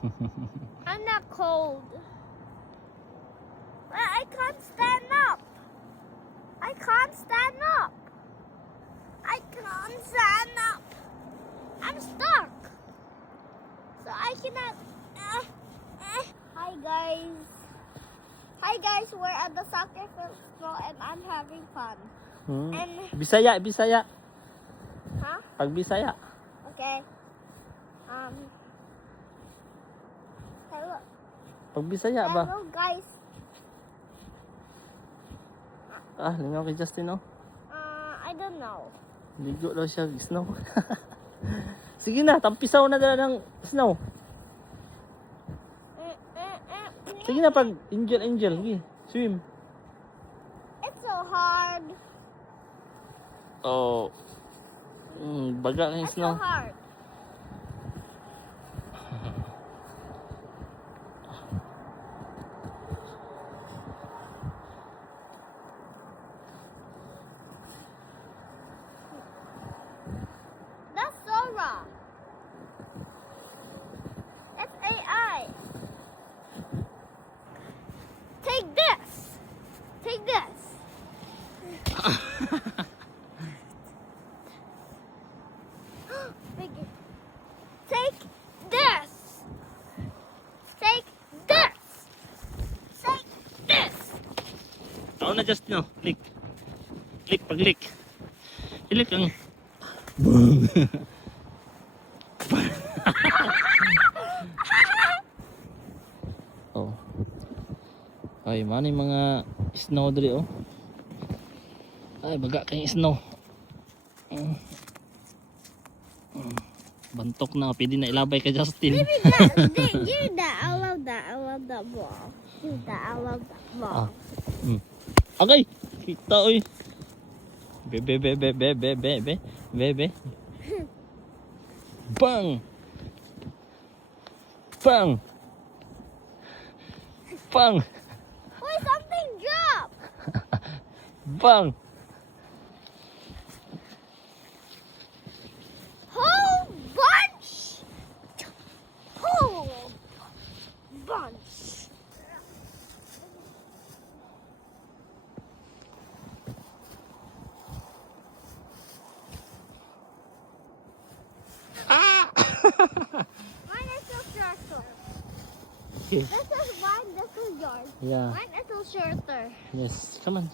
I'm not cold. But I can't stand up. I can't stand up. I can't stand up. I'm stuck. So I cannot. Hi guys. Hi guys, we're at the soccer field and I'm having fun. And Bisaya, Bisaya. huh? Pag Bisaya. Okay. Hello. Pag Bisaya ba? Hello guys. Ah, lingaw kay Justin, oh. I don't know. Ligo daw siya, snow. Sige na, tampisaw na dala ng snow. Sige na, pag angel, sige, swim. It's so hard. Oh. Baga kayong It's snow. so hard. That's Sora. That's AI. Take this. Take this. Take this. Take this. Take this. Ako na Justin, oh. Click. Click, pag-click. Click ang... Oh. Ay, manay mga snow dali, oh. Ay, baga kayong snow. Bantok na, pwede na ilabay ka Justin. Maybe that. Give that. I love that. I love that ball. Give that. I love that ball. Okay, kita oy. Bebe. Bang. Bang. Bang. Wait, something dropped. Bang. Whole bunch. Whole bunch. Mine is so shorter. Okay. This is mine. This is yours. Yeah. Mine is so shorter. Yes. Come on.